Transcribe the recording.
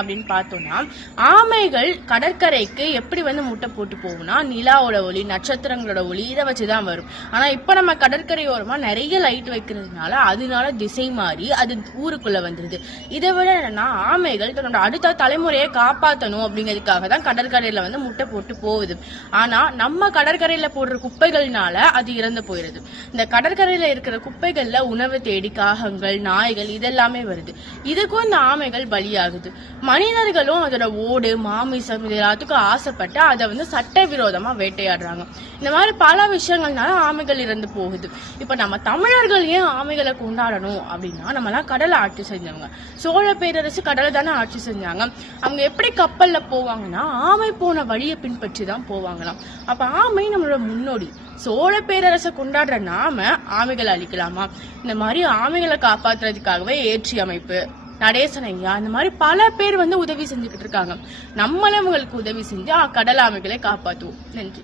அப்படின்னு பார்த்தோம்னா, ஆமைகள் கடற்கரைக்கு எப்படி வந்து முட்டை போட்டு போகும்னா, நிலாவோட ஒளி, நட்சத்திரங்களோட ஒளி இதை வச்சுதான் வரும். ஆனா இப்ப நம்ம கடற்கரையோரமா நிறைய லைட் வைக்கிறதுனால அதனால திசை மாறி அது ஊருக்குள்ள வந்துருது. இதை விட என்னன்னா, ஆமைகள் தன்னோட அடுத்த தலைமுறையை காப்பாற்றணும் அப்படிங்கிறதுக்காக தான் கடற்கரையில வந்து முட்டை போட்டு போகுது. ஆனா நம்ம கடற்கரையில போடுற குப்பைகள்னால அது இறந்து போயிருது. இந்த கடற்கரையில இருக்கிற குப்பைகள்ல உணவு தேடி காகங்கள், நாய்கள் இதெல்லாமே வருது. இதுக்கும் இந்த ஆமைகள் பலியாகுது. மனிதர்களும் அதோட ஓடு, மாமிசம் இது எல்லாத்துக்கும் ஆசைப்பட்டு அதை வந்து சட்டவிரோதமா வேட்டையாடுறாங்க. இந்த மாதிரி பல விஷயங்கள்னால ஆமைகள் இறந்து போகுது. இப்ப நம்ம தமிழர்கள் ஏன் ஆமைகளை கொண்டாடணும் அப்படின்னா, நம்ம எல்லாம் கடலை ஆட்சி செஞ்சவங்க. சோழ பேரரசு கடலை தானே ஆட்சி செஞ்சாங்க. அவங்க எப்படி கப்பல்ல போவாங்கன்னா, ஆமை போன வழியை பின்பற்றி தான் போவாங்களாம். அப்ப ஆமை நம்மளோட முன்னோடி. சோழ பேரரசை கொண்டாடுற நாம ஆமைகளை அழிக்கலாமா? இந்த மாதிரி ஆமைகளை காப்பாற்றுறதுக்காகவே ஏற்றி அமைப்பு, நடேசன் ஐயா, இந்த மாதிரி பல பேர் வந்து உதவி செஞ்சுக்கிட்டு இருக்காங்க. நம்மளும் அவங்களுக்கு உதவி செஞ்சு கடல் ஆமைகளை காப்பாற்றுவோம். நன்றி.